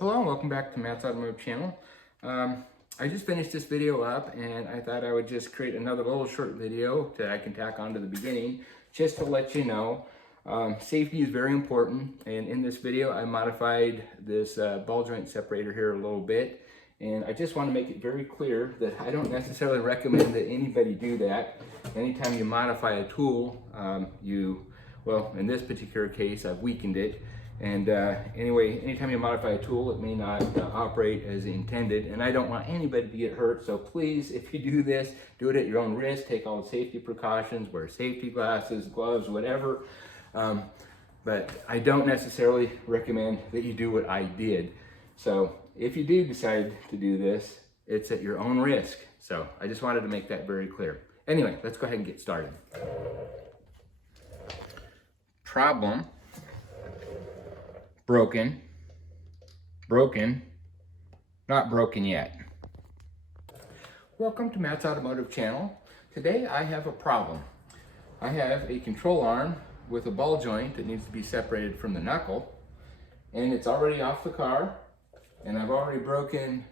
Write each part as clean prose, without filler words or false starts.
Hello and welcome back to Matt's Automotive Channel. I just finished this video up and I thought I would just create another little short video that I can tack on to the beginning just to let you know safety is very important, and in this video I modified this ball joint separator here a little bit, and I just want to make it very clear that I don't necessarily recommend that anybody do that. Anytime you modify a tool, well, in this particular case I've weakened it. And anyway, anytime you modify a tool, it may not operate as intended, and I don't want anybody to get hurt. So please, if you do this, do it at your own risk. Take all the safety precautions, wear safety glasses, gloves, whatever. But I don't necessarily recommend that you do what I did. So if you do decide to do this, it's at your own risk. So I just wanted to make that very clear. Anyway, let's go ahead and get started. Problem. Broken, not broken yet. Welcome to Matt's Automotive Channel. Today I have a problem. I have a control arm with a ball joint that needs to be separated from the knuckle, and it's already off the car, and I've already broken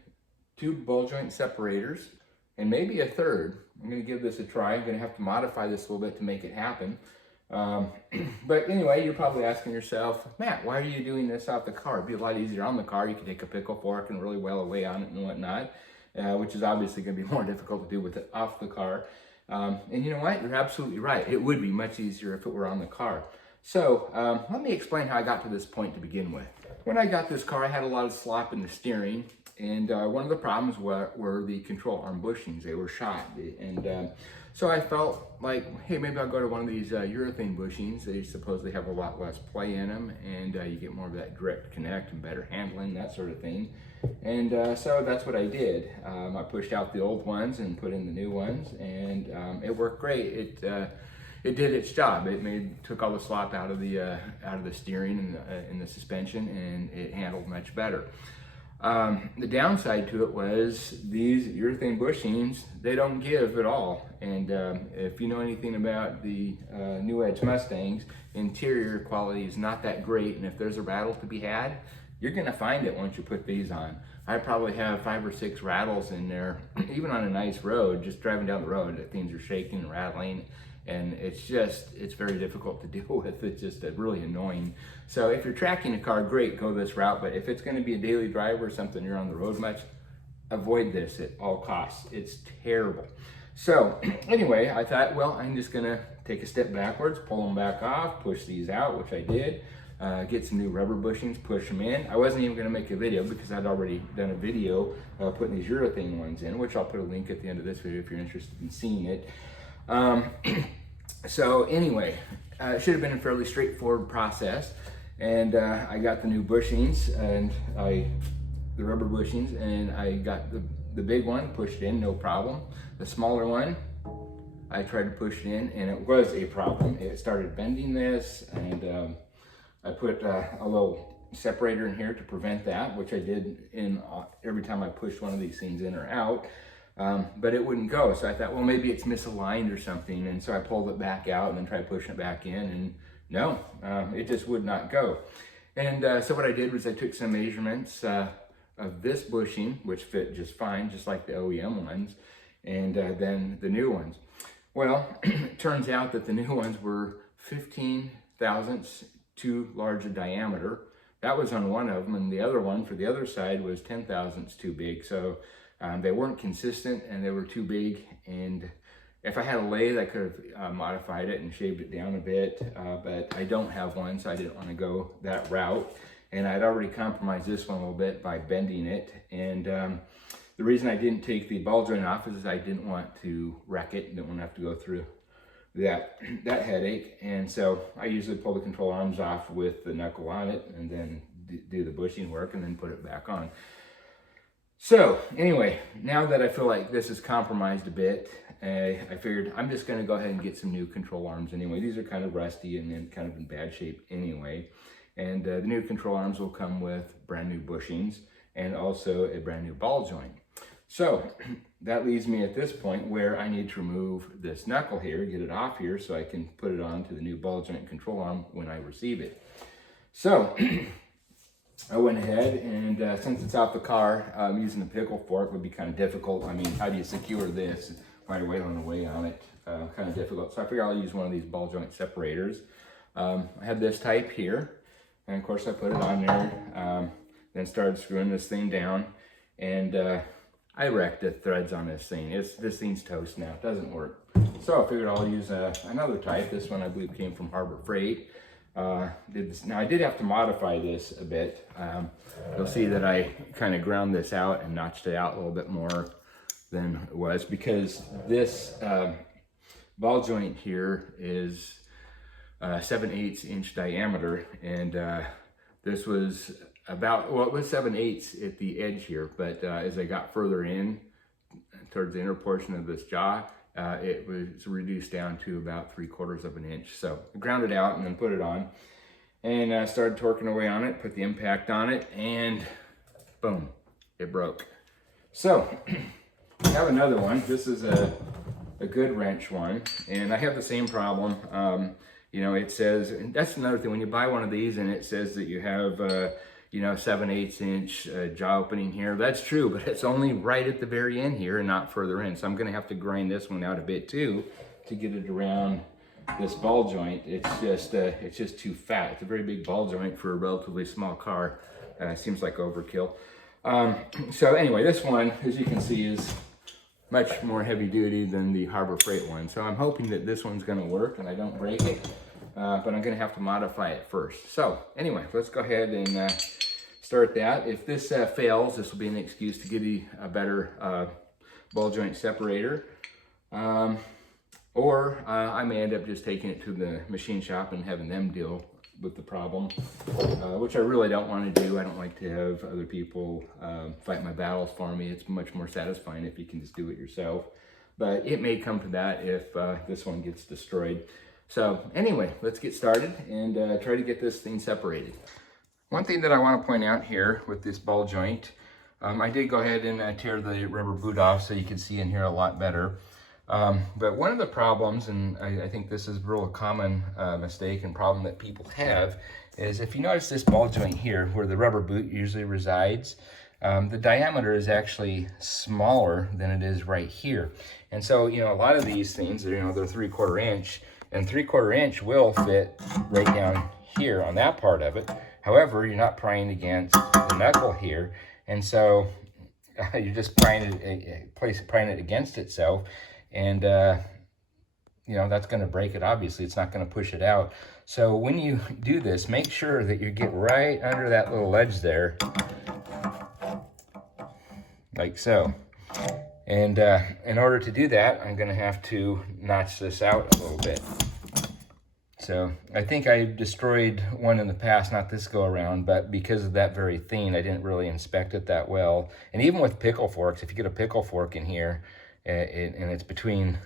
2 ball joint separators and maybe a third. I'm going to give this a try. I'm going to have to modify this a little bit to make it happen. But anyway, you're probably asking yourself, Matt, why are you doing this off the car? It'd be a lot easier on the car. You could take a pickle fork and really weld away on it and whatnot, which is obviously going to be more difficult to do with it off the car. And you know what? You're absolutely right. It would be much easier if it were on the car. So let me explain how I got to this point to begin with. When I got this car, I had a lot of slop in the steering, and one of the problems were the control arm bushings. They were shot, and so I felt like, hey, maybe I'll go to one of these urethane bushings. They supposedly have a lot less play in them, and you get more of that direct connect and better handling, that sort of thing. And so that's what I did. I pushed out the old ones and put in the new ones, and it worked great. It did its job. It took all the slop out of the steering and the suspension, and it handled much better. The downside to it was these urethane bushings, they don't give at all. And if you know anything about the New Edge Mustangs, interior quality is not that great, and if there's a rattle to be had, you're gonna find it once you put these on. I probably have 5 or 6 rattles in there, even on a nice road, just driving down the road, things are shaking and rattling. And it's very difficult to deal with. It's just really annoying. So if you're tracking a car, great, go this route. But if it's going to be a daily driver or something, you're on the road much, avoid this at all costs. It's terrible. So anyway, I thought, well, I'm just going to take a step backwards, pull them back off, push these out, which I did. Get some new rubber bushings, push them in. I wasn't even going to make a video because I'd already done a video putting these urethane ones in, which I'll put a link at the end of this video if you're interested in seeing it. So anyway, it should have been a fairly straightforward process, and I got the new bushings and the rubber bushings, and I got the big one pushed in, no problem. The smaller one, I tried to push it in, and it was a problem. It started bending this, and I put a little separator in here to prevent that, which I did in every time I pushed one of these things in or out. But it wouldn't go. So I thought, well, maybe it's misaligned or something. And so I pulled it back out and then tried pushing it back in, and no, it just would not go. And so what I did was I took some measurements of this bushing, which fit just fine, just like the OEM ones, and then the new ones. Well, it turns out that the new ones were 15 thousandths too large a diameter. That was on one of them, and the other one for the other side was 10 thousandths too big. So they weren't consistent, and they were too big. And if I had a lathe, I could have modified it and shaved it down a bit, but I don't have one, so I didn't want to go that route. And I'd already compromised this one a little bit by bending it. And the reason I didn't take the ball joint off is I didn't want to wreck it, didn't want to have to go through that headache. And so I usually pull the control arms off with the knuckle on it, and then do the bushing work, and then put it back on. So anyway, now that I feel like this is compromised a bit, I figured I'm just going to go ahead and get some new control arms anyway. These are kind of rusty and kind of in bad shape anyway. And the new control arms will come with brand new bushings and also a brand new ball joint. So that leaves me at this point where I need to remove this knuckle here, get it off here so I can put it onto the new ball joint control arm when I receive it. So I went ahead and since it's out the car, using the pickle fork would be kind of difficult. I mean, how do you secure this? Right away on it, kind of difficult. So I figured I'll use one of these ball joint separators. I have this type here, and of course I put it on there, then started screwing this thing down, and I wrecked the threads on this thing. This thing's toast now, it doesn't work. So I figured I'll use another type. This one I believe came from Harbor Freight. Now I did have to modify this a bit. You'll see that I kind of ground this out and notched it out a little bit more than it was, because this ball joint here is 7/8 inch diameter, and this was about, well, it was 7/8 at the edge here, but as I got further in towards the inner portion of this jaw, it was reduced down to about 3/4 of an inch. So I ground it out and then put it on, and started torquing away on it, put the impact on it, and boom, it broke. So I have another one. This is a good wrench one, and I have the same problem. You know, it says, and that's another thing, when you buy one of these and it says that you have you know, 7/8 inch jaw opening here. That's true, but it's only right at the very end here and not further in. So I'm gonna have to grind this one out a bit too to get it around this ball joint. It's just too fat. It's a very big ball joint for a relatively small car. Seems like overkill. So anyway, this one, as you can see, is much more heavy duty than the Harbor Freight one. So I'm hoping that this one's gonna work and I don't break it. But I'm gonna have to modify it first. So anyway, let's go ahead and start that. If this fails, this will be an excuse to get a better ball joint separator. Or I may end up just taking it to the machine shop and having them deal with the problem, which I really don't want to do. I don't like to have other people fight my battles for me. It's much more satisfying if you can just do it yourself. But it may come to that if this one gets destroyed. So anyway, let's get started and try to get this thing separated. One thing that I want to point out here with this ball joint, I did go ahead and tear the rubber boot off so you can see in here a lot better. But one of the problems, and I think this is a real common mistake and problem that people have, is if you notice this ball joint here where the rubber boot usually resides, the diameter is actually smaller than it is right here. And so, you know, a lot of these things, you know, they're 3/4 inch, and 3/4 inch will fit right down here on that part of it. However, you're not prying against the knuckle here, and so you're just prying it against itself, and you know, that's going to break it. Obviously, it's not going to push it out. So when you do this, make sure that you get right under that little ledge there, like so. And in order to do that, I'm going to have to notch this out a little bit. So I think I destroyed one in the past, not this go around, but because of that very thing, I didn't really inspect it that well. And even with pickle forks, if you get a pickle fork in here and it's between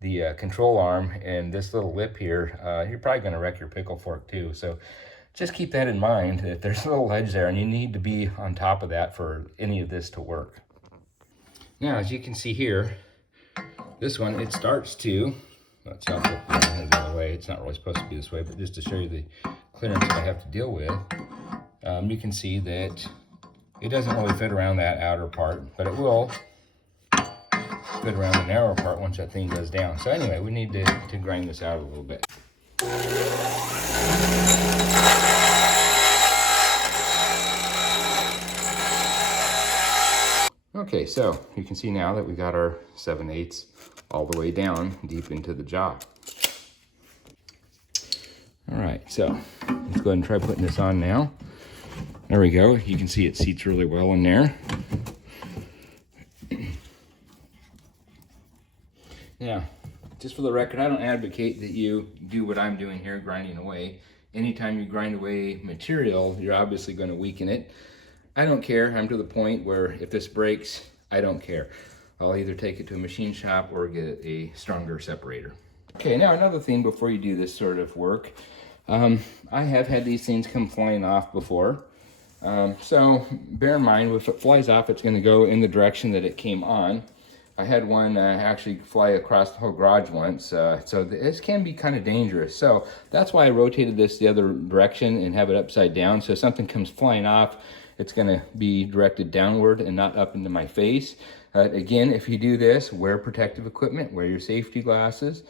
the control arm and this little lip here, you're probably going to wreck your pickle fork too. So just keep that in mind, that there's a little ledge there and you need to be on top of that for any of this to work. Now, as you can see here, this one, it starts to, let's help it the other way. It's not really supposed to be this way, but just to show you the clearance that I have to deal with, you can see that it doesn't really fit around that outer part, but it will fit around the narrow part once that thing goes down. So anyway, we need to grind this out a little bit. Okay, so you can see now that we got our 7/8 all the way down deep into the jaw. All right, so let's go ahead and try putting this on now. There we go. You can see it seats really well in there. Now, just for the record, I don't advocate that you do what I'm doing here, grinding away. Anytime you grind away material, you're obviously going to weaken it. I don't care. I'm to the point where if this breaks, I don't care. I'll either take it to a machine shop or get a stronger separator. Okay, now another thing before you do this sort of work. I have had these things come flying off before. So bear in mind, if it flies off, it's going to go in the direction that it came on. I had one actually fly across the whole garage once, so this can be kind of dangerous. So that's why I rotated this the other direction and have it upside down. So if something comes flying off, it's gonna be directed downward and not up into my face. Again, if you do this, wear protective equipment, wear your safety glasses,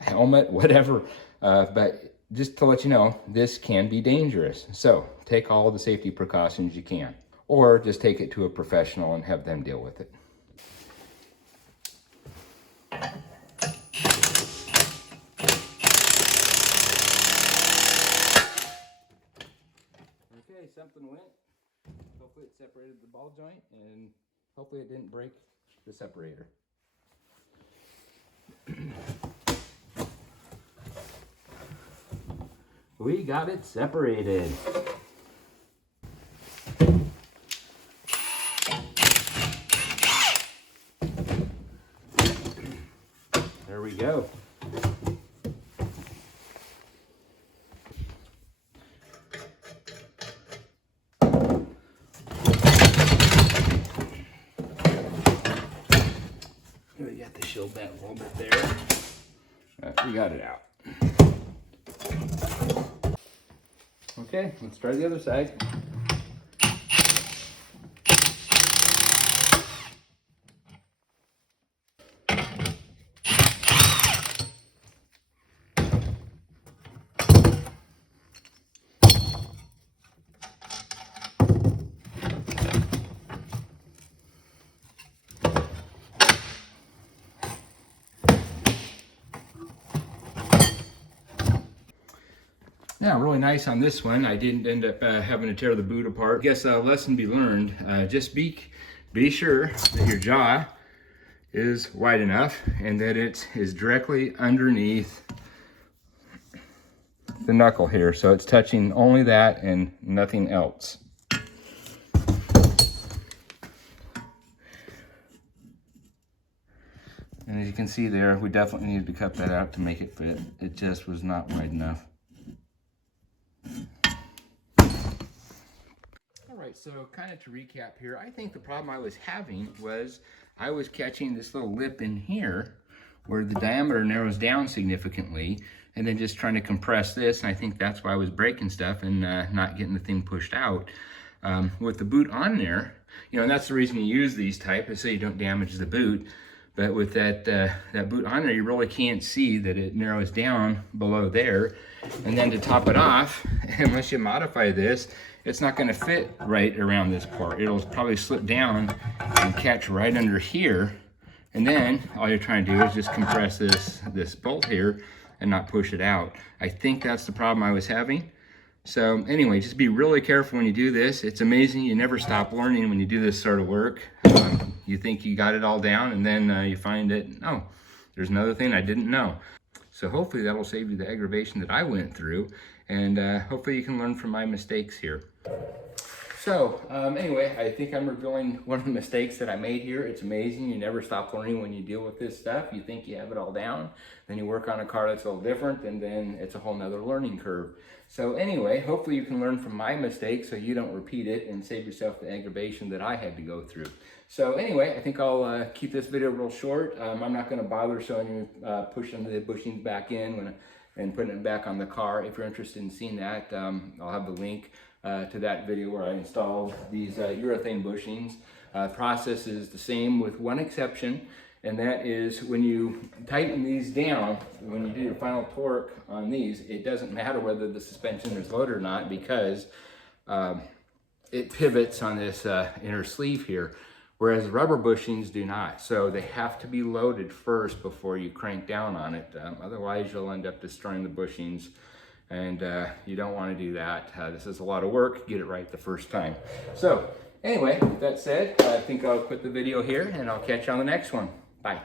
helmet, whatever. But just to let you know, this can be dangerous. So take all the safety precautions you can, or just take it to a professional and have them deal with it. Okay, something went. Hopefully it separated the ball joint, and hopefully it didn't break the separator. We got it separated. There we go. We got the shield bent a little bit there. We got it out. Okay, let's try the other side. Now, really nice on this one. I didn't end up having to tear the boot apart. I guess a lesson be learned. Just be sure that your jaw is wide enough and that it is directly underneath the knuckle here. So it's touching only that and nothing else. And as you can see there, we definitely needed to cut that out to make it fit. It just was not wide enough. Alright, so kind of to recap here, I think the problem I was having was I was catching this little lip in here where the diameter narrows down significantly, and then just trying to compress this, and I think that's why I was breaking stuff and not getting the thing pushed out. With the boot on there, and that's the reason you use these type, is so you don't damage the boot. But with that boot on there, you really can't see that it narrows down below there. And then to top it off, unless you modify this, it's not going to fit right around this part. It'll probably slip down and catch right under here. And then all you're trying to do is just compress this bolt here and not push it out. I think that's the problem I was having. So anyway, just be really careful when you do this. It's amazing. You never stop learning when you do this sort of work. You think you got it all down, and then you find that, oh, there's another thing I didn't know. So hopefully that'll save you the aggravation that I went through, and hopefully you can learn from my mistakes here. So anyway, I think I'm revealing one of the mistakes that I made here. It's amazing. You never stop learning when you deal with this stuff. You think you have it all down, then you work on a car that's a little different, and then it's a whole nother learning curve. So anyway, hopefully you can learn from my mistakes so you don't repeat it and save yourself the aggravation that I had to go through. So anyway, I think I'll keep this video real short. I'm not going to bother showing you pushing the bushings back in and putting it back on the car. If you're interested in seeing that, I'll have the link to that video where I installed these urethane bushings. Process is the same with one exception, and that is when you tighten these down, when you do your final torque on these, it doesn't matter whether the suspension is loaded or not, because it pivots on this inner sleeve here, whereas rubber bushings do not. So they have to be loaded first before you crank down on it. Otherwise you'll end up destroying the bushings, and you don't want to do that. This is a lot of work. Get it right the first time. So anyway, with that said, I think I'll quit the video here, and I'll catch you on the next one. Bye.